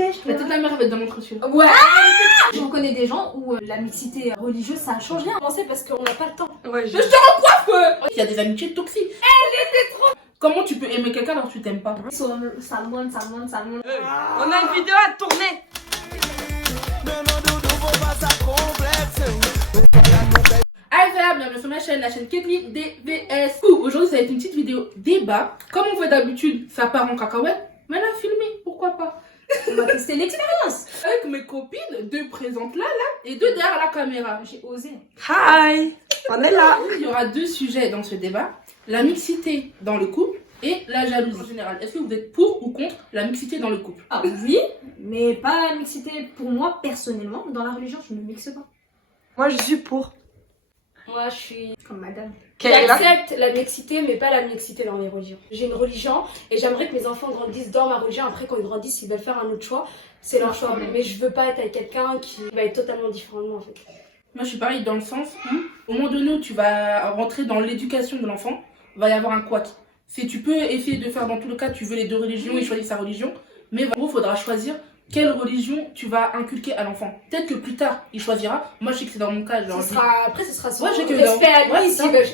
pêche. Peut-être la mère va être dans l'entretien. Ouais. Je connais des gens où la mixité religieuse, ça change rien. C'est parce qu'on n'a pas le temps. Ouais, Je te recoiffe. Il y a des amitiés toxiques. Elle était trop. Comment tu peux aimer quelqu'un alors que tu t'aimes pas? Salmon. On a une vidéo à tourner. Allez, bienvenue sur ma chaîne, la chaîne Ketli DVS. Aujourd'hui, ça va être une petite vidéo débat. Comme on fait d'habitude, ça part en cacahuète. Mais là, filmé, pourquoi pas? On va tester l'expérience. Avec mes copines, deux présentes là, et deux derrière la caméra. J'ai osé. Hi, on est là. Il y aura deux sujets dans ce débat. La mixité dans le couple et la jalousie en général. Est-ce que vous êtes pour ou contre la mixité dans le couple? Ah oui, mais pas la mixité pour moi personnellement. Dans la religion, je ne mixe pas. Moi, je suis pour. Moi, je suis Comme madame. J'accepte la mixité, mais pas la mixité dans les religions. J'ai une religion et j'aimerais que mes enfants grandissent dans ma religion. Après, quand ils grandissent, s'ils veulent faire un autre choix, c'est leur choix. Mais je veux pas être avec quelqu'un qui va être totalement différent de moi, en fait. Moi, je suis pareil dans le sens où, au moment donné où tu vas rentrer dans l'éducation de l'enfant, va y avoir un couac. Si tu peux essayer de faire dans tous les cas, tu veux les deux religions et choisir sa religion, mais en gros, il faudra choisir quelle religion tu vas inculquer à l'enfant. Peut-être que plus tard, il choisira. Moi, je sais que c'est dans mon cas. Genre, Après, ce sera son Ouais, j'ai que respect à lui. Ouais,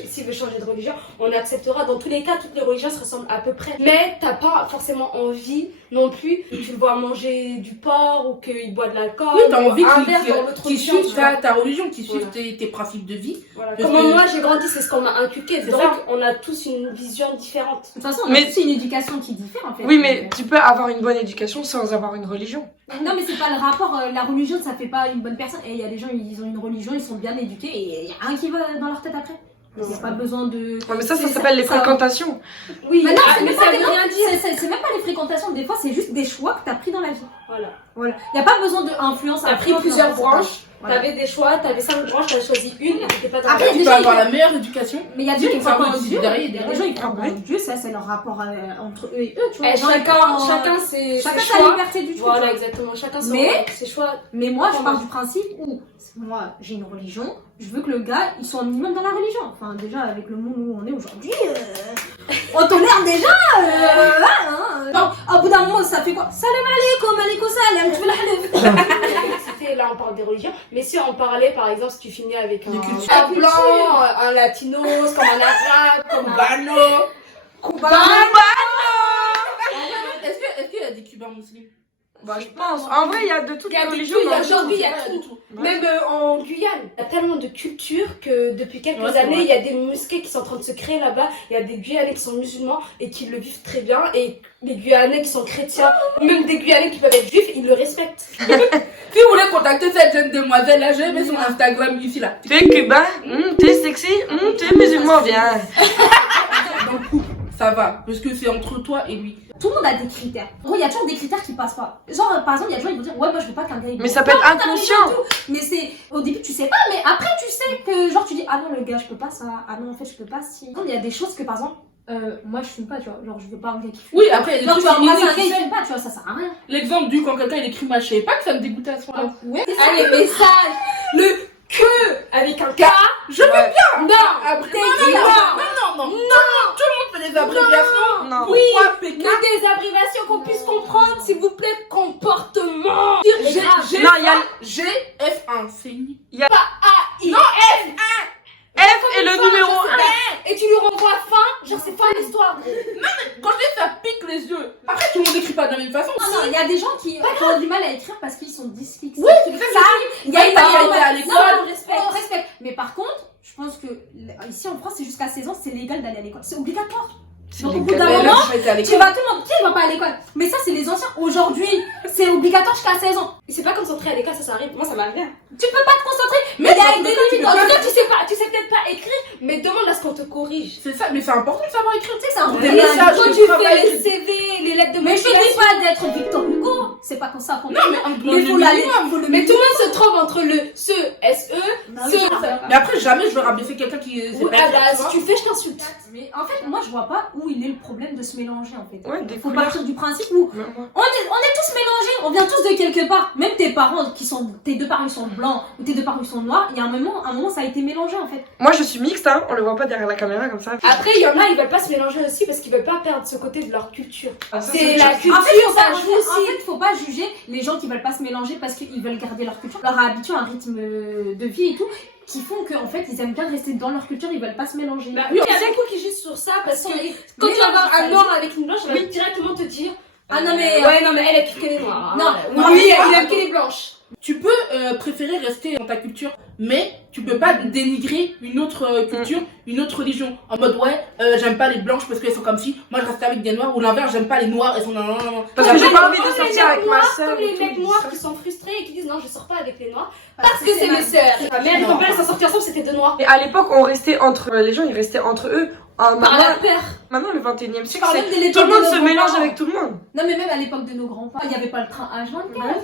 s'il veut changer de religion, on acceptera. Dans tous les cas, toutes les religions se ressemblent à peu près. Mais t'as pas forcément envie non plus que tu le vois manger du porc ou qu'il boit de l'alcool. oui, t'as envie qu'il suive ta religion, qu'il suive tes principes de vie. Voilà. Parce Comment que- moi j'ai grandi, c'est ce qu'on m'a inculqué. C'est Donc ça. on a tous une vision différente. De toute façon, on a Mais- tous une éducation qui diffère en fait. Oui, mais tu peux avoir une bonne éducation sans avoir une religion. Non, mais c'est pas le rapport. La religion, ça fait pas une bonne personne. Et il y a des gens, ils ont une religion, ils sont bien éduqués et il y a rien qui va dans leur tête après. Il n'y a pas besoin de. Ouais, mais ça C'est s'appelle les ça. fréquentations. Oui, Mais non, c'est mais même ça pas veut des- rien dire. c'est même pas les fréquentations. Des fois, c'est juste des choix que t'as pris dans la vie. Voilà. Voilà. Il n'y a pas besoin d'influence. T'as pris plusieurs branches, Voilà. t'avais des choix, t'avais 5 branches, t'as choisi une et t'étais pas dans Après, la Tu peux déjà, avoir il- la meilleure éducation. Mais il y a des Ceux gens qui qui croient savent pas en aussi Dieu. derrière, Il y a des gens qui croient pas en Dieu, ça c'est leur rapport entre eux et eux, tu vois. Et Les gens, ils croient en- chacun ses chacun ses sa choix. liberté du truc. Voilà, exactement. Chacun Mais- ses choix. Mais moi, je pars du principe où moi, j'ai une religion, je veux que le gars, il soit un minimum dans la religion. Enfin, déjà, avec le monde où on est aujourd'hui, on tolère déjà. Voilà, hein. Non, au bout d'un moment, ça fait quoi? Salam alaikum salam, tu veux la halal. Là, on parle des religions. Mais si on parlait, par exemple, si tu finis avec Des cultures. un blanc, un latino, comme un arabe, comme un Cubano. Est-ce qu'il y a des Cubains musulmans? Bah, je pense. En vrai, il y a de toutes les religions. dans le monde. Aujourd'hui, il y a tout. Même en Guyane, il y a tellement de cultures que depuis quelques Ouais, c'est années, vrai. il y a des mosquées qui sont en train de se créer là-bas. Il y a des Guyanais qui sont musulmans et qui le vivent très bien. Et les Guyanais qui sont chrétiens, ou même des Guyanais qui peuvent être juifs, ils le respectent. Si vous voulez contacter cette jeune demoiselle là, j'ai mis son Instagram ici là. Tu es cubain, tu es sexy, tu es musulman, viens. Dans le couple, ça va. Parce que c'est entre toi et lui. Tout le monde a des critères. En gros, il y a toujours des critères qui passent pas. Genre, par exemple, il y a des gens qui vont dire, ouais, moi je veux pas qu'un gars. Mais ça peut être inconscient. Mais c'est au début tu sais pas, mais après tu sais que genre tu dis ah non le gars je peux pas ça, ah non en fait je peux pas si. Il y a des choses que par exemple moi je fume pas tu vois, genre je veux pas un gars qui fume. Oui, après il y a des Genre tu trucs vas embrasser un gars qui qui fume pas tu vois ça sert à rien. L'exemple du quand quelqu'un il écrit ma je savais pas que ça me dégoûtait à ce point-là. Ouais. Allez, message, le que avec un K. Je veux Ouais. bien. Non, Après, t'es non, dit non, non. non, tout le monde fait des abréviations. Non. Pourquoi PK? Que des abréviations qu'on puisse comprendre, s'il vous plaît, comportement. Non, il y a GF1, c'est une... F et le numéro 1. Et tu lui renvoies fin, genre c'est fin l'histoire. Quand je dis ça pique les yeux. Après, tout le monde écrit pas de la même façon. Non non il y a des gens qui ont du mal à écrire parce qu'ils sont dyslexiques. Oui, c'est vrai, ça il y a Ouais, une t'as barrière. été à Non, l'école. on respecte. Mais par contre je pense que ici en France c'est jusqu'à 16 ans c'est légal d'aller à l'école. C'est obligatoire. Donc au bout d'un Mais là, moment je vais être à tu l'école. vas tout le monde, qui va pas à l'école? Mais ça c'est les anciens. Aujourd'hui c'est obligatoire jusqu'à 16 ans. C'est pas concentrer à l'école, ça arrive. Moi ça m'arrive. Tu peux pas te concentrer, Mais mais il y a dans des le cas, tu limites. peux pas- Toi tu sais peut-être pas écrire, mais demande à ce qu'on te corrige. C'est ça, mais c'est important de savoir écrire. Tu sais que c'est un Des problème. messages. Toi je tu travaille. fais les CV, les lettres de Mais je te motivation. dis pas d'être Victor Hugo, c'est pas comme ça qu'on Non, mais un mais faut l'aller, faut le Mais tout le monde se trompe entre le SE, Bah ce. oui, Mais après, jamais je veux rabaisser quelqu'un qui. Ah bah si tu fais, je t'insulte. Mais Mais en fait, moi je vois pas où il est le problème de se mélanger en fait. Ouais, des Faut couleurs. partir du principe où Ouais. on est tous mélangés, on vient tous de quelque part. Même tes parents tes deux parents ils sont blancs ou tes deux parents ils sont noirs, il y a un moment ça a été mélangé en fait. Moi, je suis mixte, hein. On le voit pas derrière la caméra comme ça. Après, il y en a, ils veulent pas se mélanger aussi parce qu'ils veulent pas perdre ce côté de leur culture. Ah, ça, C'est autre la chose. culture, En fait, ça joue aussi. en fait, faut pas juger les gens qui veulent pas se mélanger parce qu'ils veulent garder leur culture, leur habitué à un rythme de vie et tout, qui font qu'en fait ils aiment bien rester dans leur culture, ils veulent pas se mélanger. Bah, oui, il y a beaucoup qui jugent sur ça parce que quand tu vas voir un noir avec une blanche, il va directement te dire Ah non mais ouais, non, mais elle est que les noirs. Non, non, lui, il aime que les blanches. Tu peux préférer rester dans ta culture, mais tu peux pas dénigrer une autre culture, une autre religion. En mode ouais, j'aime pas les blanches parce qu'elles sont comme si, moi je reste avec des noirs, ou l'inverse, j'aime pas les noirs, elles sont non. Parce que j'ai pas envie de Comme les sortir avec mecs ma noirs, soeur. Comme les mecs noirs qui sont frustrés et qui disent non, je sors pas avec les noirs parce que c'est mes sœurs. Mais elles Non. ont pas sorti ensemble, c'était deux noirs. Et à l'époque, on restait entre. Les gens, ils restaient entre eux. Par la Maintenant, peur. maintenant, le 21e siècle, parle c'est. même de l'époque Tout le monde de nos se mélange grands-parents. avec tout le monde. Non mais même à l'époque de nos grands-parents, il y avait pas le train H24.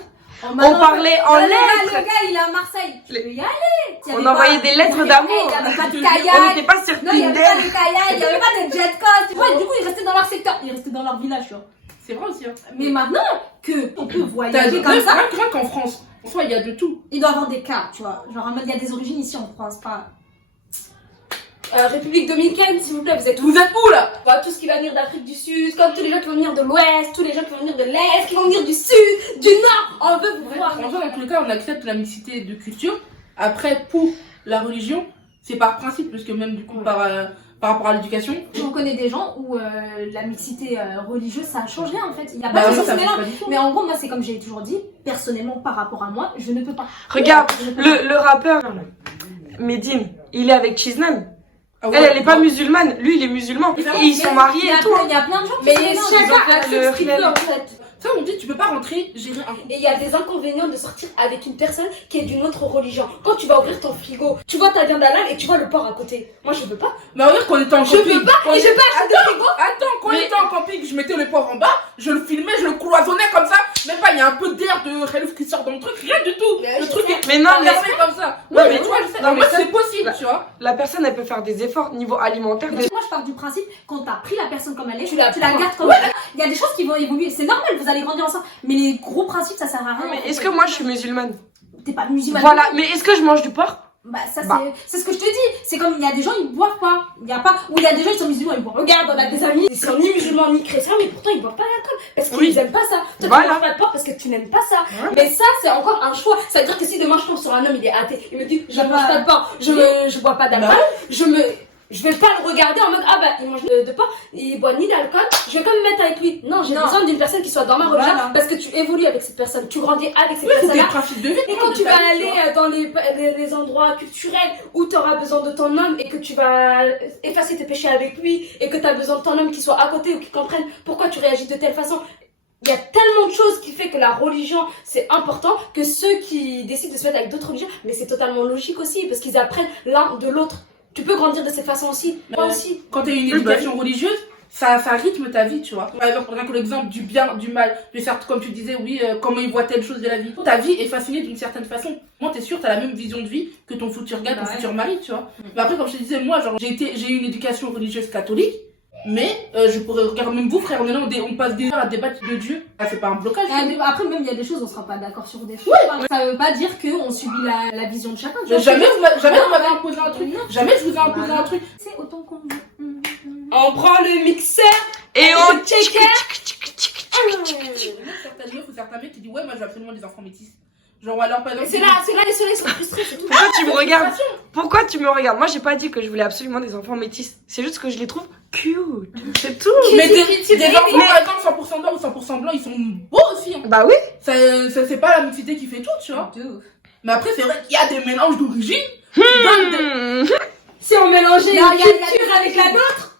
On parlait en le lettres. gars il est à Marseille, tu peux y aller. Il y avait On envoyait des lettres il y d'amour. avait pas de On kayak. n'était pas sur Non, il y avait Tinder. pas de kayak, il y avait pas de jet coast. Tu vois, du coup, ils restaient dans leur secteur, ils restaient dans leur village, tu vois. C'est vrai aussi. Hein. Mais maintenant que on peut T'as voyager comme ça, rien qu'en France. En soi, il y a de tout. il doit y avoir des cas, tu vois. Genre en mode, il y a des origines ici en France, pas. République dominicaine, s'il vous plaît, vous êtes où? Vous êtes où là? Bah, tout ce qui va venir d'Afrique du Sud, comme tous les gens qui vont venir de l'Ouest, tous les gens qui vont venir de l'Est, qui vont venir du Sud, du Nord, on veut vous voir. En soi, dans tous les cas, on accepte la mixité de culture. Après, pour la religion, c'est par principe, parce que même du coup, par rapport à l'éducation. J'en connais des gens où la mixité religieuse, ça a changé en fait. Il y a Bah pas de oui, choses ça qui se marche mélangent. pas du tout. Mais en gros, moi, c'est comme j'ai toujours dit, personnellement, par rapport à moi, je ne peux pas. Regarde, Je ne peux pas. le rappeur Medine, il est avec Chiznan. Ah ouais, Elle est pas ouais. musulmane. Lui, il est musulman. Mais Et ils sont mariés et tout. Il y a plein de gens qui Mais se mélangent. chacun fait a le ce qu'il réel. veut en fait. Ça, on dit, tu peux pas rentrer, gérer un. Et il y a des inconvénients de sortir avec une personne qui est d'une autre religion. Quand tu vas ouvrir ton frigo, tu vois ta viande halal et tu vois le porc à côté. Moi je veux pas. Mais regarde, quand on était en Je camping. peux pas et je peux pas acheter de frigo. Attends, quand on était en camping, je mettais le porc en bas, je le filmais, je le cloisonnais comme ça. Même pas, il y a un peu d'air de relève qui sort dans le truc, rien du tout. Mais Le je truc sais. est Mais non, mais fermé comme ça. Non, Ouais, mais- mais tu vois, je sais. non, En mais mode, ça- c'est possible, tu vois. la personne, elle peut faire des efforts niveau alimentaire. Moi, je pars du principe, quand t'as pris la personne comme elle est, Tu la prends. gardes comme elle est. Il y a des choses qui vont évoluer, c'est normal, vous allez grandir ensemble. Mais les gros principes, ça sert à rien. Mais est-ce que moi, je suis musulmane? T'es pas musulmane? Voilà, mais est-ce que je mange du porc? Bah, ça, Bah. c'est ce que je te dis. C'est comme, il y a des gens, ils boivent pas. Il y a pas, ou il y a des gens, ils sont musulmans, ils boivent. Regarde, on a des amis, ils sont ni musulmans ni chrétiens, mais pourtant ils boivent pas l'alcool parce qu'ils Oui. aiment pas ça. Toi, Voilà. tu manges pas de porc parce que tu n'aimes pas ça. Ouais. Mais ça, c'est encore un choix. Ça veut dire que si demain je tombe sur un homme, il est athée, il me dit je Bah, mange pas de porc, je bois pas d'alcool, je vais pas le regarder en mode ah bah il mange de porc, il boit ni d'alcool, je vais quand même mettre avec lui. Non, j'ai Non. besoin d'une personne qui soit dans ma religion Voilà. parce que tu évolues avec cette personne, tu grandis avec cette Oui, c'est des personne-là. principes de vie. Et quand tu vas aller dans les endroits culturels où tu auras besoin de ton homme et que tu vas effacer tes péchés avec lui et que tu as besoin de ton homme qui soit à côté ou qui comprenne pourquoi tu réagis de telle façon, il y a tellement de choses qui fait que la religion c'est important que ceux qui décident de se mettre avec d'autres religions, mais c'est totalement logique aussi parce qu'ils apprennent l'un de l'autre. Tu peux grandir de cette façon aussi, moi aussi. Quand tu as une Oui, bah éducation religieuse, ça rythme ta vie, tu vois. Par exemple, rien que l'exemple du bien, du mal, de certes, comme tu disais, oui, comment ils voient telle chose de la vie. Ta vie est façonnée d'une certaine façon. Moi, t'es sûr, t'as la même vision de vie que ton futur gars, ton Bah ouais. futur mari, tu vois. Mais après, comme je te disais, moi, genre, j'ai eu une éducation religieuse catholique, mais je pourrais regarder même vous, frère, maintenant, on passe des heures à débattre de Dieu. Ah, c'est pas un blocage. Après, même, il y a des choses, on sera pas d'accord sur des choses. Ça veut pas dire qu'on subit la vision de chacun. tu vois. Jamais vous m'avez Non, imposé un truc. non. Jamais je vous ai imposé Voilà. un truc. C'est autant qu'on. On prend le mixeur Et on checker. Certaines meufs ou certains mecs qui disent, ouais, moi, je veux absolument des enfants métis. Genre, alors, par exemple. C'est là, les soleils sont frustrés, c'est tout. Pourquoi tu me regardes? Pourquoi tu me regardes? Moi, j'ai pas dit que je voulais absolument des enfants métis. C'est juste que je les trouve cute. C'est tout. Mais des Mais- enfants, par exemple, 100% noirs ou 100% blancs, ils sont beaux aussi. Hein. Bah oui. Ça, c'est pas la mixité qui fait tout, tu vois. De ouf. Mais après, c'est vrai qu'il y a des mélanges d'origine qui donnent des... Si on mélangeait Il y a- une il y a- culture avec la nôtre,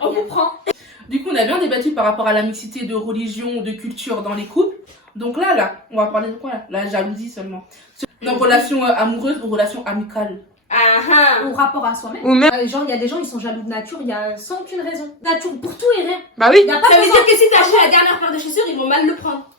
on vous prend. Du coup, on a bien débattu par rapport à la mixité de religion, de culture dans les couples. Donc là, on va parler de quoi là? La jalousie seulement. Dans relation amoureuse ou relation amicale. Ah Au rapport à soi-même. Ou même. Genre, il y a des gens, ils sont jaloux de nature, il y a sans aucune raison. Nature pour tout et rien. Bah oui. Il y a pas Ça veut besoin. dire que si t'as acheté la dernière paire de chaussures, ils vont mal le prendre.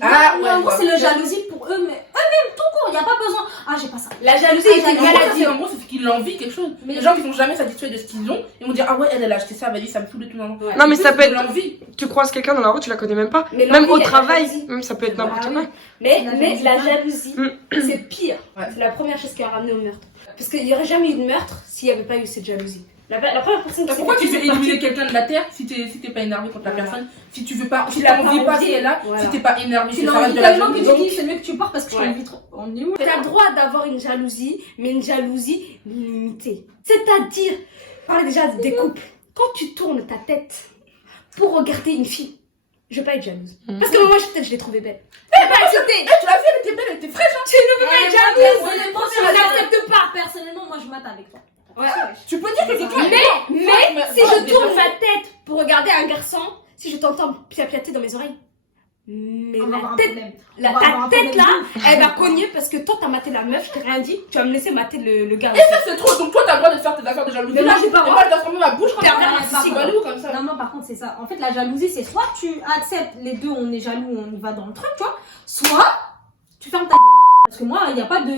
Ah, Mais ouais, en gros, ouais. c'est le jalousie pour eux, mais eux-mêmes, tout court, il n'y a pas besoin. Ah, j'ai pas ça. La jalousie Ah, est une jalousie, maladie. En gros, c'est ce qu'ils l'envient quelque chose. Mais- Les gens qui sont jamais satisfaits de ce qu'ils ont, ils vont dire ah ouais, elle a acheté ça, vas-y, ça me saoule et tout. Non, Ouais. Non, mais ça peut être. l'envie. Tu croises quelqu'un dans la rue, tu la connais même pas. Mais Même l'envie au et la travail, jalousie. même ça peut être n'importe Ah quoi. oui. Mais La la jalousie, c'est pire. Ouais. C'est la première chose qui a ramené au meurtre. Parce qu'il n'y aurait jamais eu de meurtre s'il n'y avait pas eu cette jalousie. La première personne qui s'est Pourquoi tu fait veux tuer, c'est éliminer parti. quelqu'un de la terre si t'es pas énervé contre la Voilà. personne, si tu veux pas, si Tu l'as t'envies pas pas envie. si elle est là, Voilà. si t'es pas énervé, Tu ça l'as reste envie de la tellement que jalousie. tu dis c'est mieux que tu pars parce que je Ouais. t'envie trop. On est où Tu as le droit d'avoir une jalousie, mais une jalousie limitée. C'est-à-dire, parlez déjà des couples. Quand tu tournes ta tête pour regarder une fille, je vais pas être jalouse. Parce que moi, peut-être je l'ai trouvée belle. Je vais pas accepter. Eh, tu l'as vu, elle était belle, elle était fraîche. Tu ne peux pas être jalouse. Personnellement, Je n'accepte pas. Personnellement, moi je m'attends avec toi. Ouais. Tu peux dire que quelqu'un est Mais si Ouais, je mais tourne ça- ma tête pour regarder un garçon, si je t'entends piapiater dans mes oreilles, mais On va avoir la un tête, problème. ta On va avoir un tête problème là, de ouf. elle va cogner parce que toi t'as maté la meuf, je t'ai rien dit, tu vas me laisser mater le gars. Et ça c'est trop, donc toi t'as le droit de faire tes affaires de jalousie. Mais moi, j'ai pas le Et droit. moi je dois fermer ma bouche quand Pervers t'as un narcissique. balou comme ça. Non, non, par contre, c'est ça. En fait, la jalousie, c'est soit tu acceptes les deux, on est jaloux, on y va dans le truc, tu vois, soit tu fermes ta gueule. Parce que moi, il n'y a pas de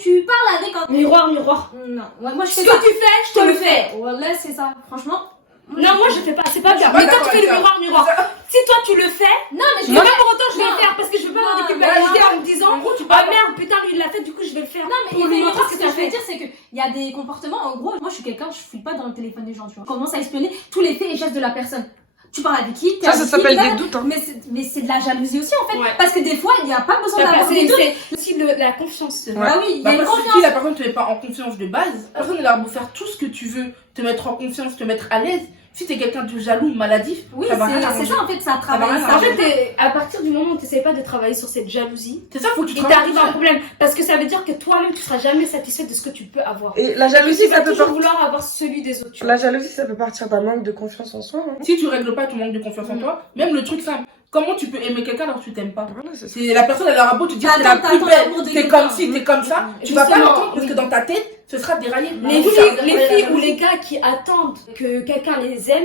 tu parles avec un. Miroir, miroir. Non, ouais, moi je Ce fais que ça. tu fais, je te le fais. Voilà, c'est ça. Franchement. Non, moi je fais pas, c'est pas bien. pas Mais toi d'accord tu fais avec le ça. miroir, miroir. Si toi tu le fais, Non, mais je mais veux pas pas. pour autant je vais Non. le faire parce que je veux pas avoir Non, de culpabilité en me disant En gros, tu oh parles. merde, putain lui il l'a fait, du coup je vais le faire. Non, mais Pour lui montrer ce ce que que je t'as veux fait. dire, c'est qu'il y a des comportements, en gros, moi je suis quelqu'un, je fouille pas dans le téléphone des gens, tu vois. Je commence à espionner tous les faits et gestes de la personne. Tu parles avec qui t'es Ça avec qui, s'appelle t'es des doutes. Hein. Mais c'est de la jalousie aussi en fait. Ouais. Parce que des fois, il n'y a pas besoin d'avoir des doutes. C'est aussi la confiance. Bah oui, il y Bah, a une parce que confiance. si la personne te met pas en confiance de base, la personne elle a beau faire tout ce que tu veux, te mettre en confiance, te mettre à l'aise. Si t'es quelqu'un de jaloux, maladif, Oui, ça va rien c'est arranger. ça en fait, ça va travaille. rien ça. En fait, à partir du moment où tu n'essayes pas de travailler sur cette jalousie, C'est ça, faut que tu et travailles. t'arrives à un problème. Parce que ça veut dire que toi-même tu seras jamais satisfait de ce que tu peux avoir. Et la Tu jalousie, vas ça peut toujours pas. vouloir avoir celui des autres. tu vois. La jalousie, ça peut partir d'un manque de confiance en soi. Hein. Si tu règles pas ton manque de confiance en toi, même le truc simple, comment tu peux aimer quelqu'un alors que tu t'aimes pas? Voilà, c'est ça. C'est la personne, elle aura beau te dire que t'es la T'attends plus l'amour de belle, t'es quelqu'un. comme ci, t'es comme ça, tu vas pas Justement, l'entendre parce oui. que dans ta tête, ce sera déraillé. Les Donc, filles, ça- les la filles ou jalousie. les gars qui attendent que quelqu'un les aime,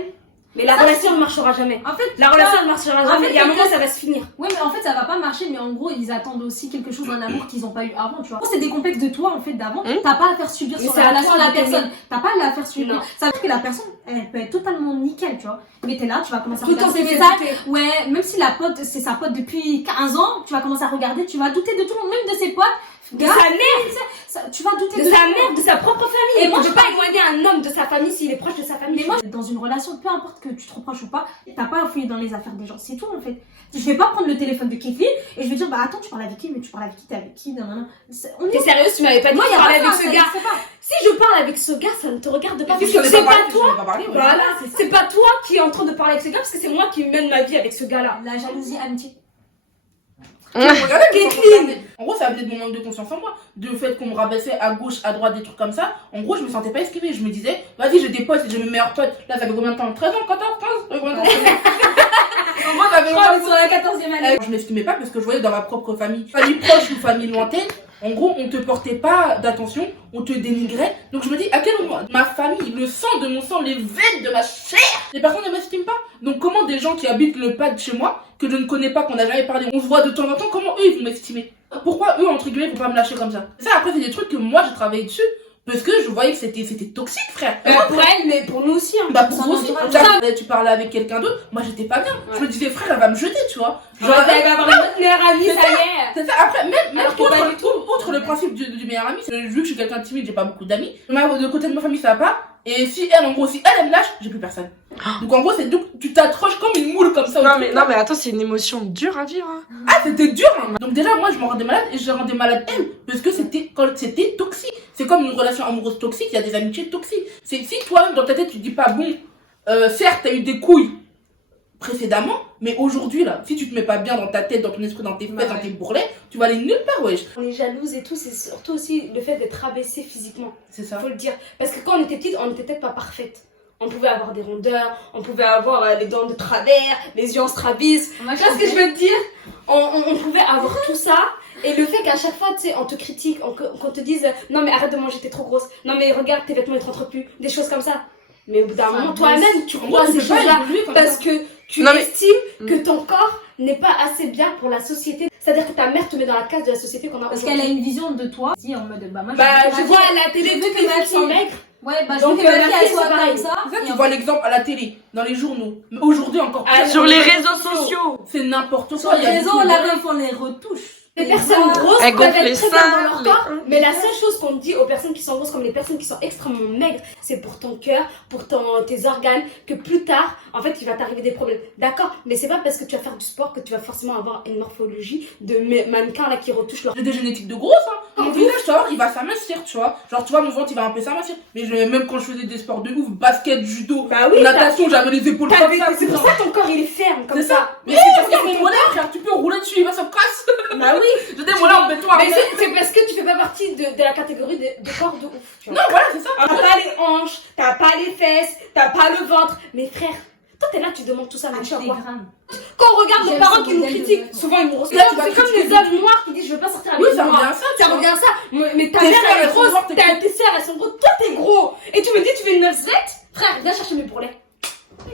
mais la relation ne marchera jamais. En fait, La relation ne marchera En jamais. fait, Il y a un moment, quelqu'un- ça va se finir. ouais, mais en fait, ça va pas marcher, mais en gros, ils attendent aussi quelque chose, un amour qu'ils ont pas eu avant, tu vois. C'est des complexes de toi, en fait, d'avant. T'as pas à faire subir Mais sur c'est la à relation toi de la de t'aimer. personne. T'as pas à la faire subir. Non. Ça veut dire que la personne, elle peut être totalement nickel, tu vois. Mais t'es là, tu vas commencer à Tout en regarder ses fait messages. Ouais, même si la pote, c'est sa pote depuis 15 ans, tu vas commencer à regarder, tu vas douter de tout le monde, même de ses potes. De sa mère, Tu vas douter de sa tout le mère, monde. de sa propre famille. Et Et moi, tu je peux pas éloigner un homme de sa famille s'il est proche de sa famille. Mais moi, dans une relation, peu importe que tu te reproches ou pas, t'as pas à fouiller dans les affaires des gens. C'est tout, en fait. Je vais pas prendre le téléphone de Kathleen et je vais dire, bah attends, tu parles avec qui? Mais tu parles avec qui? T'es avec qui? Non, non, non. On est T'es sérieuse, tu m'avais pas dit Moi, que y a tu parlais pas avec ça, ce ça gars. existe pas. Si je parle avec ce gars, ça ne te regarde pas. Si Parce tu que n'en c'est as pas pas parlé, tu toi. n'en as pas parlé, ouais. Voilà, c'est pas toi qui est en train de parler avec ce gars parce que c'est moi qui mène ma vie avec ce gars-là. La jalousie, amitié. Regardez, Kathleen. en gros, ça venait de mon manque de confiance en moi. Du fait qu'on me rabaissait à gauche, à droite, des trucs comme ça. En gros, je me sentais pas esquivée. Je me disais, vas-y, j'ai des potes, j'ai mes meilleurs potes. Là, ça fait combien de temps? 13 ans, 14, 15? Ça fait combien de temps? En gros, ça fait On est sur la 14e année. Je m'estimais pas parce que je voyais dans ma propre famille, famille proche ou famille lointaine, en gros, on te portait pas d'attention, on te dénigrait. Donc je me dis, à quel moment ma famille, le sang de mon sang, les veines de ma chair, les personnes ne m'estiment pas. Donc comment des gens qui habitent le pas de chez moi, que je ne connais pas, qu'on n'a jamais parlé, on se voit de temps en temps, comment eux ils vont m'estimer? Pourquoi eux, entre guillemets, vont pas me lâcher comme ça? Ça, après, c'est des trucs que moi j'ai travaillé dessus. Parce que je voyais que c'était toxique, frère. Pour elle, mais pour nous aussi. Hein. Bah pour Ça vous aussi, m'entoure. tu parlais avec quelqu'un d'autre, moi j'étais pas bien. Ouais. Je me disais, frère, elle va me jeter, tu vois. Genre, elle va avoir une autre meilleure amie, C'est ça y est. C'est ça, après, même Alors que pas du tout. outre le principe du meilleur ami, c'est vu que je suis quelqu'un de timide, j'ai pas beaucoup d'amis. De côté de ma famille, ça va pas. Et si elle, en gros, si elle me lâche, j'ai plus personne. Donc en gros, c'est donc tu t'accroches comme une moule comme ça. au Non, truc, mais, là. non, mais attends, c'est une émotion dure à vivre. Hein. Ah, c'était dur. Hein. Donc déjà, moi, je me rendais malade et je rendais malade elle. Parce que c'était toxique. C'est comme une relation amoureuse toxique, il y a des amitiés toxiques. C'est si toi-même, dans ta tête, tu dis pas, bon, certes, t'as eu des couilles précédemment, mais aujourd'hui, là, si tu te mets pas bien dans ta tête, dans ton esprit, dans tes fesses, dans tes bourrelets, tu vas aller nulle part, wesh. On est jalouse et tout, c'est surtout aussi le fait d'être abaissé physiquement. C'est ça. Faut le dire. Parce que quand on était petite, on n'était peut-être pas parfaite. On pouvait avoir des rondeurs, on pouvait avoir les dents de travers, les yeux en strabisme. Moi, Tu vois ce que je veux te dire? On pouvait avoir tout ça. Et le fait qu'à chaque fois, tu sais, on te critique, qu'on te dise non mais arrête de manger, t'es trop grosse. Non mais regarde, tes vêtements ils te rentrent plus. Des choses comme ça. Mais au bout d'un Ça moment, blesse. toi-même, tu En crois gros, à tu ces peux pas choses-là évoluer comme parce ça. que tu Non, mais- estimes que ton corps n'est pas assez bien pour la société. C'est-à-dire que ta mère te met dans la case de la société qu'on a Parce aujourd'hui. qu'elle a une vision de toi, si en mode bah moi Je vois à la télé je veux toutes que les ma filles sont fille- maigres. Ouais, bah je Donc, veux que ma ma fille fille, elle soit c'est pareil. comme ça. En fait, et tu en vois l'exemple à la télé, dans les journaux. Mais aujourd'hui encore Ah, plus. Sur les réseaux sociaux. C'est n'importe sur quoi. les il y a réseaux, des la trucs- meuf on les retouche. Les personnes grosses Elles peuvent gonflent être les très bien dans seins, leur les- corps, mais la seule chose qu'on dit aux personnes qui sont grosses comme les personnes qui sont extrêmement maigres, c'est pour ton cœur, pour tes organes, que plus tard, en fait, il va t'arriver des problèmes. D'accord, mais c'est pas parce que tu vas faire du sport que tu vas forcément avoir une morphologie de mannequins là qui retouchent leur... J'ai des génétiques de grosse, hein. Au village, tu vois, il va s'amincir, tu vois. Genre, tu vois, mon ventre, il va un peu s'amincir. Mais même quand je faisais des sports de ouf, basket, judo, Bah oui, natation, j'avais les épaules comme ça. c'est pour ça que ton corps il est ferme comme C'est ça. Mais c'est parce que mon mollet, frère, tu peux rouler dessus, il va se casse. Bah oui. J'ai des mollets en béton Mais après. c'est parce que tu fais pas partie de la catégorie de corps de ouf. Tu vois. Non, voilà, c'est ça. T'as pas les hanches, t'as pas les fesses, t'as pas le ventre. Mais frère, toi t'es là, tu demandes tout ça, mais tu vois quoi? Quand on regarde nos J'aime parents ce qui nous modèle de critiquent, vêtements. souvent ils nous Là, tu vas C'est comme critiquer les hommes noirs qui disent je veux pas sortir avec Oui, les ça noirs. revient à ça, tu Ça vois. revient à ça. Mais ta Tes mère frères, elle est elles sont grosse, fortes, tes sœurs elles sont grosses, toi t'es gros. Et tu me dis tu fais une 9 Z, frère, viens chercher mes bourrelets.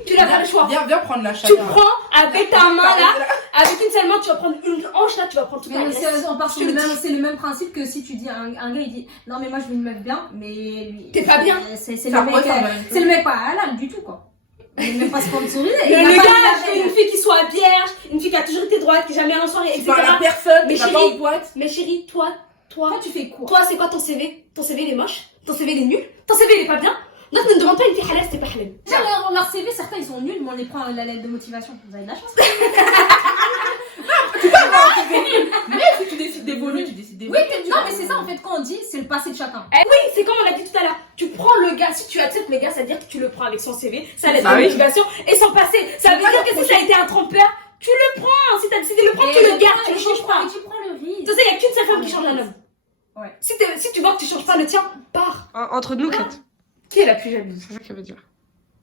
Tu n'as pas le choix. Viens prendre la Tu chaleur. prends avec ta main là, avec une seule main, tu vas prendre une hanche là, tu vas prendre toute la Mais graisse. on part sur Je le te même, dis. c'est le même principe que si tu dis un gars il dit non mais moi je veux une meuf bien, mais lui T'es pas bien. c'est Ça le mec ressemble à la même chose. c'est le mec pas halal du tout quoi. Il est même pas sponsorisé. Le il a gars, pas je veux une fille qui soit vierge, une fille qui a toujours été droite, qui est jamais allée en soirée, Tu etc. parles à personne, Mais tu vas pas chérie, en boîte. Mais chérie, toi, Toi tu fais quoi? toi, c'est quoi ton CV? Ton CV il est moche? Ton CV il est nul? Ton CV il est pas bien? Donc ne me demande pas une fille halal, c'était pas halal. Déjà leur CV certains ils sont nuls mais on les prend à la lettre de motivation. Vous avez de la chance. Mais si tu décides d'évoluer, tu décides Oui, d'évoluer. non mais c'est ça en fait quand on dit c'est le passé de chacun. Eh oui, c'est comme on l'a dit tout à l'heure. Tu prends le gars, si tu acceptes le gars, ça veut dire que tu le prends avec son CV, sa lettre Bah de oui. motivation et son passé. Ça veut dire que si ça a été un trompeur, tu le prends. Si t'as décidé de le prendre, tu le gardes, tu le changes pas. Et tu prends le De risque. toute façon, il n'y a qu'une seule femme qui change un homme. Ouais. Si tu vois que tu changes pas le tien, pars. Entre nous, Crête. Qui est la plus jalouse? C'est ça qu'elle veut dire.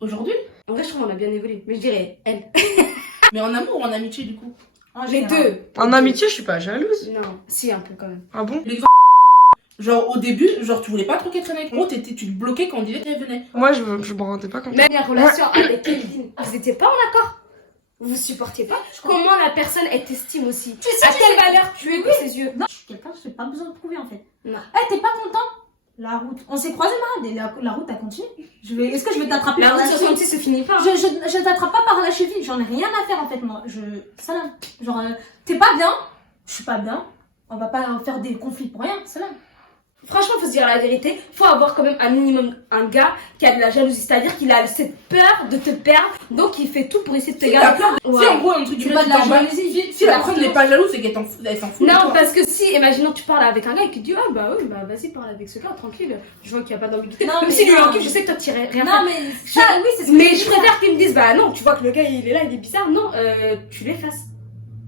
Aujourd'hui? En vrai, je trouve qu'on a bien évolué. Mais je dirais elle. Mais en amour ou en amitié, du coup? Les deux. En amitié, je suis pas jalouse. Non, si, un peu quand même. Ah bon? Genre, au début, genre, tu voulais pas trop qu'elle traîne avec moi, tu te bloquais quand on disait qu'elle venait. Moi, je me rendais pas compte. Même la relation avec Kelvin, vous étiez pas en accord. Vous vous supportiez pas. Comment la personne elle t'estime aussi? À quelle valeur tu es pour ses yeux? Non, je suis quelqu'un, je n'ai pas besoin de prouver en fait. Non. Eh, t'es pas content? La route. On s'est croisés malade et la route a continué. Est-ce que je vais t'attraper La par la route cheville? 66 se finit pas. Je t'attrape pas par la cheville, j'en ai rien à faire en fait moi. Salam. Genre, t'es pas bien, je suis pas bien. On va pas faire des conflits pour rien, salam. Franchement, faut se dire la vérité. Faut avoir quand même un minimum un gars qui a de la jalousie, c'est-à-dire qu'il a cette peur de te perdre, donc il fait tout pour essayer de te Si garder. t'as peur, si en gros, un truc Tu tu pas veux de la t'en bats. jalousie. Si la personne n'est pas jalouse, c'est qu'elle s'en fout. de Non, toi. parce que si, imaginons, tu parles avec un gars et qu'il te dit, ah bah oui, bah vas-y, parle avec ce gars, tranquille. Je vois qu'il n'y a pas d'ambiguïté. Non, Même mais si lui non. en kiffe, je sais que toi, tu rien faire. Non, mais ça, oui, c'est ce que Mais je je veux préfère qu'ils me disent, bah non, tu vois que le gars il est là, il est bizarre. Non, tu l'effaces.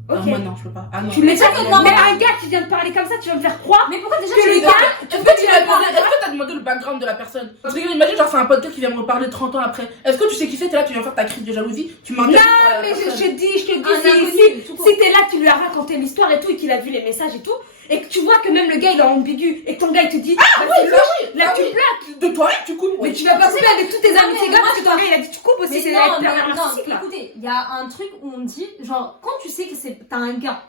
Ah, Ok. moi, non, je peux pas. Ah, non. Tu l'effaces. Mais ça, que moi, Mais moi- un gars qui vient de parler comme ça, tu vas me faire croire Mais pourquoi déjà que tu le les gars. Est-ce que tu as demandé le background de la personne? Parce que imagine, genre, c'est un pote qui vient me reparler 30 ans après. Est-ce que tu sais qui c'est? T'es là, tu viens faire ta crise de jalousie. Tu m'interroges. Non, mais je te dis, Un si, inconnu, tout court. si t'es là, tu lui as raconté l'histoire et tout, et qu'il a vu les messages et tout, et que tu vois que même le gars il est ambigu, et que ton gars il te dit, ah oui, là ah tu oui. plaques. De toi-même, tu coupes. Mais tu vas pas couper avec tous tes amis, mais tes gars, moi, parce que ton gars il a dit tu coupes aussi, Mais c'est non, avec mais ta non, narcissique là. écoutez, il y a un truc où on dit, genre, quand tu sais que t'as un gars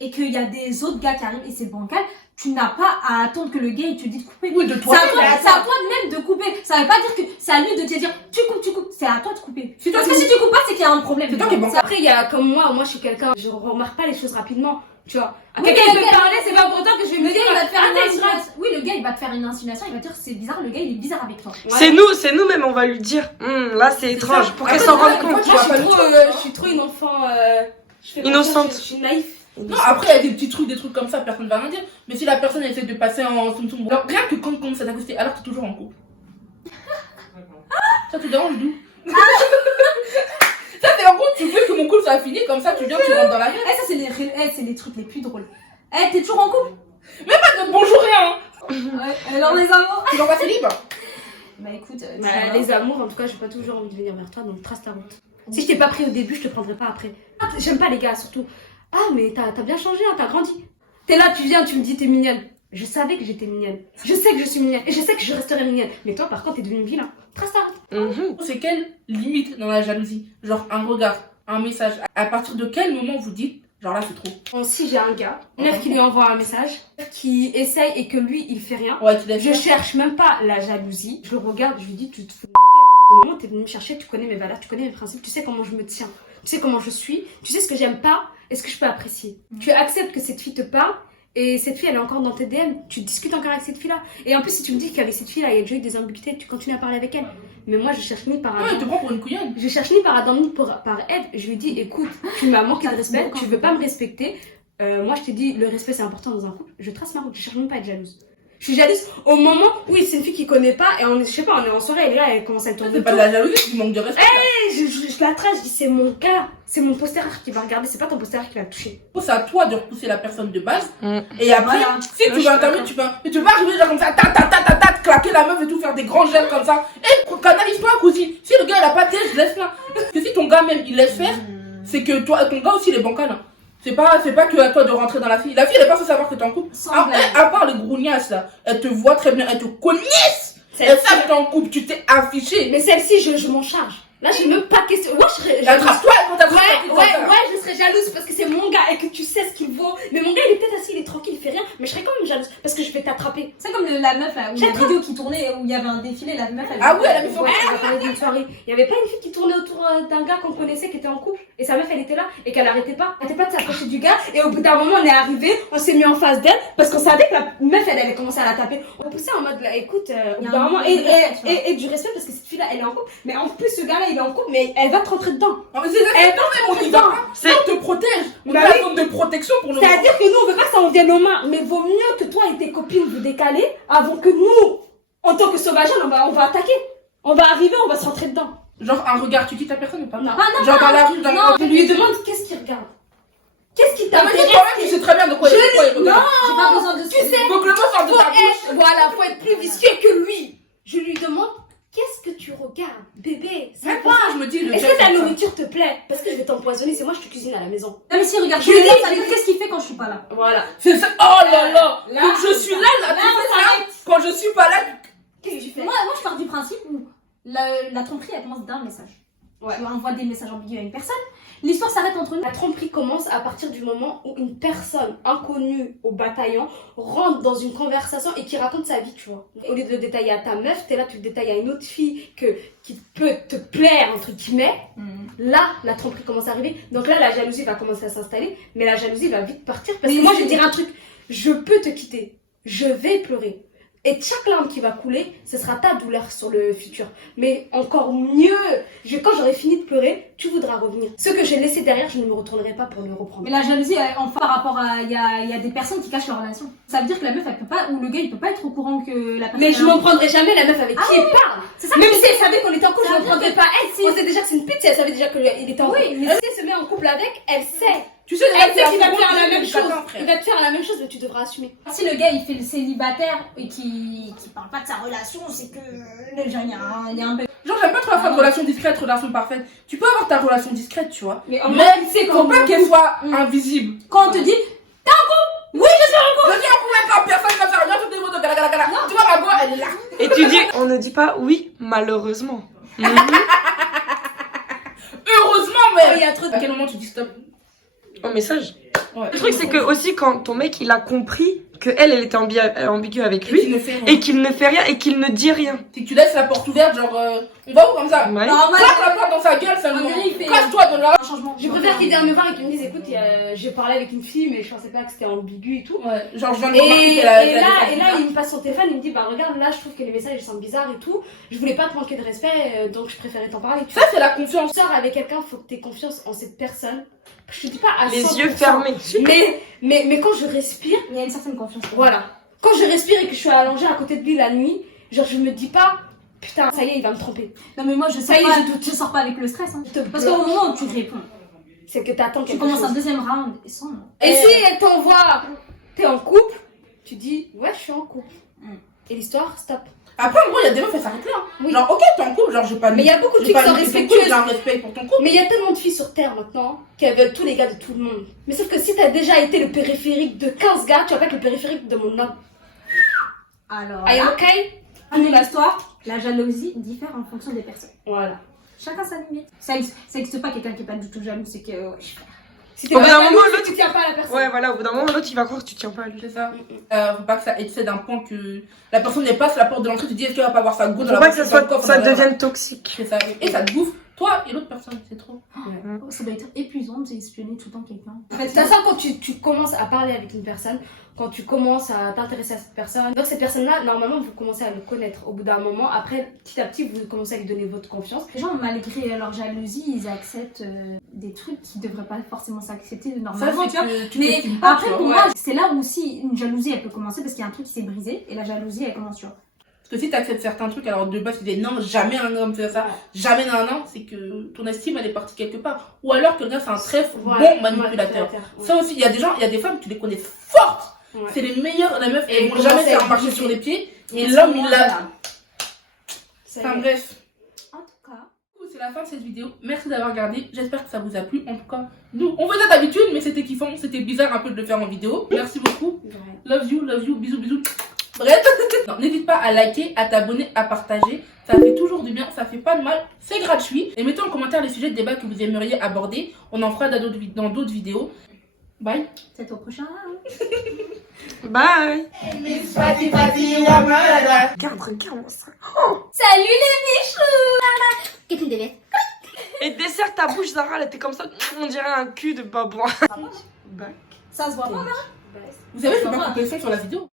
et qu'il y a des autres gars qui arrivent et c'est bancal, tu n'as pas à attendre que le gars il te dise de couper. Oui, de C'est toi. à toi de même de couper. Ça veut pas dire que c'est à lui de te dire tu coupes. C'est à toi de couper. C'est toi Parce que si tu coupes pas, c'est qu'il y a un problème. C'est toi qui es bancal. Après, il y a comme moi je suis quelqu'un, je remarque pas les choses rapidement, tu vois. Oui, Quelqu'un mais peut le gars- parler, c'est pas pour autant que je vais Le me gars dire, il va te faire ah, une t'es insinuation. Oui, le gars il va te faire une insinuation, il va te dire c'est bizarre, le gars il est bizarre avec toi. Ouais. C'est nous même, on va lui dire. Là, c'est étrange. ça. Pour qu'elle Après, s'en toi, rende toi, compte. tu Moi, vas pas le je suis trop une enfant. Je fais Innocente. confiance, je suis naïf. Non, après, il y a des petits trucs, des trucs comme ça, personne va rien dire. Mais si la personne essaie de passer en soum alors rien que quand on commence à t'accoster, alors que t'es toujours en couple. Ça te dérange d'où? Ça, t'es en couple, tu veux que mon couple soit fini, comme ça, tu viens, tu rentres dans la vie. Eh, ça c'est les trucs les plus drôles. Eh, t'es toujours en couple? Pas de bonjour, rien, hein. Ouais, alors les amours. Tu l'envoies libre. Bah écoute, Bah, les amours, en tout cas, j'ai pas toujours envie de venir vers toi, donc trace ta route. Si je t'ai pas pris au début, je te prendrai pas après. Ah, j'aime pas les gars, surtout. Ah, mais t'as bien changé, hein, t'as grandi. T'es là, tu viens, tu me dis t'es mignonne. Je savais que j'étais mignonne. Je sais que je suis mignonne. Et je sais que je resterai mignonne. Mais toi, par contre, t'es devenue vilain. Trace ta route. Mhm. C'est quelle limite dans la jalousie? Genre un regard, un message, à partir de quel moment vous dites, genre là c'est trop? Si j'ai un gars, une meuf qui lui envoie un message, qui essaye et que lui il fait rien, Ouais, tu l'as je fait. cherche même pas la jalousie. Je le regarde, je lui dis tu te fous de ma gueule. Au moment où t'es venu me chercher, tu connais mes valeurs, tu connais mes principes, tu sais comment je me tiens, tu sais comment je suis, tu sais ce que j'aime pas et ce que je peux apprécier. Tu acceptes que cette fille te parle. Et cette fille, elle est encore dans tes DM. Tu discutes encore avec cette fille-là. Et en plus, si tu me dis qu'avec cette fille-là, il y a déjà eu des ambiguïtés, tu continues à parler avec elle. Mais moi, je cherche ni par Ouais, elle te prend pour une couillonne. Je cherche ni par Adam ni par Eve. Je lui dis, écoute, tu m'as manqué de respect, tu veux pas me respecter. Moi, je t'ai dit, le respect, c'est important dans un couple. Je trace ma route, je cherche même pas à être jalouse. Je suis jalouse au moment où c'est une fille qui connaît pas et on est, je sais pas, on est en soirée et là, elle commence à tourner. C'est pas de la jalousie, c'est du manque de respect. Je la trace, je dis, c'est mon gars, c'est mon postérieur qui va regarder, c'est pas ton postérieur qui va toucher. C'est à toi de repousser la personne de base. Mm. Et après, Voilà. si tu veux intervenir, tu peux pas arriver genre comme ça, ta, claquer la meuf et tout, faire des grands gels comme ça. Et canalise-toi, cousine. Si le gars il a pas de tête, laisse là. Parce que si ton gars même il laisse faire, c'est que toi, ton gars aussi il est bancal. Hein. C'est pas que à toi de rentrer dans la fille. La fille elle est pas censée savoir que t'es en couple. Sans À blague. part les grougnasses là, elle te voit très bien, elle te connaisse. Elle sait que t'es en couple, tu t'es affiché. Mais celle-ci, je m'en charge. Là, je même pas question. Moi, je serais. Attrape-toi quand t'as Ouais, je serais jalouse parce que c'est mon gars et que tu sais ce qu'il vaut. Mais mon gars, il est peut-être assis, il est tranquille, il fait rien. Mais je serais quand même jalouse parce que je vais t'attraper. C'est comme la meuf là, où il y a une vidéo qui tournait, où il y avait un défilé, la meuf elle. Ah oui, elle avait fait Ouais, on va parler d'une soirée. Il y avait pas une fille qui tournait autour d'un gars qu'on connaissait qui était en couple et sa meuf elle était là et qu'elle arrêtait pas de s'approcher du gars et au bout d'un moment on est arrivé, on s'est mis en face d'elle parce qu'on savait que la meuf elle allait commencer à la taper. On poussait en mode là, écoute, au bout d'un moment et du respect parce que cette fille là elle est en couple mais en plus ce gars là il est en couple mais elle va te rentrer dedans. Non, mais c'est ça, on y va. On te protège. On Bah a oui. la zone de protection pour nous. C'est-à-dire que nous on veut pas que ça en vienne aux mains mais vaut mieux que toi et tes copines vous décalez avant que nous en tant que sauvageons on va attaquer. On va arriver, on va se rentrer dedans. Genre un regard, tu quittes la personne ou pas? Non. Genre dans la rue, dans Non, je lui demande qu'est-ce qu'il regarde. Qu'est-ce qui Ah, mais t'intéresse? toi-même, tu sais très bien de quoi il regarde. J'ai pas besoin de Tu sais, Donc le mot sort de faut ta bouche. être, voilà, faut être plus vicieux que lui. Je lui demande qu'est-ce que tu regardes, bébé? Ça C'est va? pour ça que je me dis, le Est-ce gars, que ta c'est ça. nourriture te plaît? Parce que je vais t'empoisonner, c'est moi je te cuisine à la maison. Non mais si regarde, Je lui dis, ça veut dire qu'est-ce qu'il fait quand je suis pas là. Voilà. C'est ça. Oh là là. Là, Donc je suis là, tu fais ça. Quand je suis pas là, Qu'est-ce que tu fais? Moi je pars du principe où la tromperie elle commence d'un message. Ouais. Tu envoies des messages ambigus à une personne, l'histoire s'arrête entre nous. La tromperie commence à partir du moment où une personne inconnue au bataillon rentre dans une conversation et qui raconte sa vie, tu vois. Au lieu de le détailler à ta meuf, t'es là, tu le détailles à une autre fille qui peut te plaire, entre guillemets. Là, la tromperie commence à arriver. Donc là, la jalousie va commencer à s'installer, mais la jalousie va vite partir. Parce que moi, je vais te dire un truc. Je peux te quitter. Je vais pleurer. Et chaque larme qui va couler, ce sera ta douleur sur le futur. Mais encore mieux, quand j'aurai fini de pleurer, tu voudras revenir. Ce que j'ai laissé derrière, je ne me retournerai pas pour le reprendre. Mais la jalousie, enfin, par rapport à. Il y a des personnes qui cachent leur relation. Ça veut dire que la meuf, elle peut pas. Ou le gars, il peut pas être au courant que la personne. Mais je m'en prendrai jamais la meuf avec qui elle parle. C'est ça. Même si elle savait qu'on était en couple, Ça je veut m'en prendrais pas elle. Si on sait déjà que c'est une pute, si elle savait déjà qu'il était en couple. Oui, mais Elle se met en couple avec, elle sait. tu sais, Elle sait qu'il va te faire la même chose. Frère. Il va te faire la même chose, mais tu devras assumer. Si le gars il fait le célibataire et qui parle pas de sa relation, c'est que le genre il y a un peu. Genre, j'aime pas trop la phrase relation discrète, relation parfaite. Tu peux avoir ta relation discrète, tu vois. Mais Mais faut pas qu'elle soit invisible. Quand on te dit Je dis, on pouvait pas, personne va faire rien, tout le monde gala gala gala. Tu vois, ma voix, elle est là. Et tu dis, on ne dit pas oui, malheureusement. Heureusement, Oh, mais. il y a trop de... À quel moment tu dis stop? Au message. Ouais. Le truc, c'est que aussi, quand ton mec, il a compris que elle était ambiguë avec Et lui, tu ne fais rien. et qu'il ne fait rien, et qu'il ne dit rien. C'est que tu laisses la porte ouverte, genre, on va où comme ça? Ouais. non, moi, Claque la porte dans sa gueule, ça En me vrai, il fait- casse-toi dans la. un changement. Je préfère qu'ils viennent me voir et qu'ils me disent écoute, j'ai parlé avec une fille, mais je pensais pas que c'était ambigu et tout. Ouais, genre, je viens de Et, remarquer et qu'elle a. là, il me passe son téléphone, il me dit bah regarde, là je trouve que les messages ils sont bizarres et tout. Je voulais pas te manquer de respect, donc je préférais t'en parler. Tu Ça, c'est la confiance. sors avec quelqu'un, faut que tu aies confiance en cette personne. Je te dis pas à Les 100%, yeux fermés. Mais quand je respire, Il y a une certaine confiance. voilà. Quand je respire et que je suis allongée à côté de lui la nuit, genre je me dis pas putain, ça y est, il va me tromper. Non mais moi je Ça y est, je sors pas avec le stress. Hein. Je te Parce bloque. qu'au moment où tu réponds, C'est que t'attends tu quelque commences chose. un deuxième round et sans. Et si elle t'envoie, t'es en couple, tu dis ouais, je suis en couple. Et l'histoire, stop. Après, en gros, il y a des meufs, elles s'arrêtent là. Oui. Genre, ok, t'es en couple, genre, j'ai pas Mais il y a beaucoup de j'ai filles qui pas sont niqué ton couple, respectueuses. j'ai un respect pour ton couple. Mais il y a tellement de filles sur Terre maintenant qu'elles veulent tous les gars de tout le monde. Mais sauf que si t'as déjà été le périphérique de 15 gars, tu vas pas être le périphérique de mon homme. Alors, Are you là, okay? fin de l'histoire, la jalousie diffère en fonction des personnes. Voilà. Chacun sa limite. Ça existe pas quelqu'un qui est pas du tout jaloux, c'est que. Ouais, Si t'es Au bout pas d'un jaloux, moment, c'est que l'autre, tu tiens pas à la personne. Ouais, voilà, au bout d'un moment, l'autre il va croire que tu tiens pas à lui. C'est ça. Faut pas que ça excède un point que la personne n'est pas sur la porte de l'entrée, tu dis est-ce qu'elle va pas avoir sa go dans Faut la pas que porte, ça, dans le coffre, ça dans la- devienne toxique. C'est ça. Et ça te bouffe, toi et l'autre personne, c'est trop. Oh, ça doit être épuisant de espionner tout le temps quelqu'un. En fait, t'as ça quand tu commences à parler avec une personne, quand tu commences à t'intéresser à cette personne. Donc cette personne-là, normalement, vous commencez à le connaître au bout d'un moment. Après, petit à petit, vous commencez à lui donner votre confiance. Les gens, malgré leur jalousie, ils acceptent des trucs qu'ils devraient pas forcément s'accepter Ça, normalement. c'est Tu vois. que tu Mais t'estimes pas, après, tu vois. pour moi, c'est là où aussi une jalousie, elle peut commencer parce qu'il y a un truc qui s'est brisé et la jalousie, elle commence sur. Parce que si t'acceptes certains trucs, alors de base tu dis non, jamais un homme fait ça, jamais non, c'est que ton estime elle est partie quelque part. Ou alors que le gars c'est un très bon manipulateur. Ouais. Ça aussi, il y a des gens, il y a des femmes, tu les connais fortes. Ouais. C'est les meilleures, les meufs, Et elles vont ils jamais commencent à faire marcher abuser. sur les pieds. Et Et l'homme c'est il moi, l'a. voilà. Ça y Enfin est. bref. En tout cas. C'est la fin de cette vidéo. Merci d'avoir regardé. J'espère que ça vous a plu. En tout cas, nous, on faisait d'habitude, mais c'était kiffant. C'était bizarre un peu de le faire en vidéo. Merci beaucoup. Ouais. Love you, bisous, bisous. Bref, non, n'hésite pas à liker, à t'abonner, à partager. Ça fait toujours du bien, ça fait pas de mal, c'est gratuit. Et mettez en commentaire les sujets de débat que vous aimeriez aborder. On en fera dans d'autres vidéos. Bye. C'est au prochain. Bye. Regarde, regarde-moi ça. Salut les bichous. Qu'est-ce que tu devais? Et dessert ta bouche, Zara, elle était comme ça. On dirait un cul de babouin. Ça se voit pas, là? vous savez, je peux pas couper le son sur la vidéo.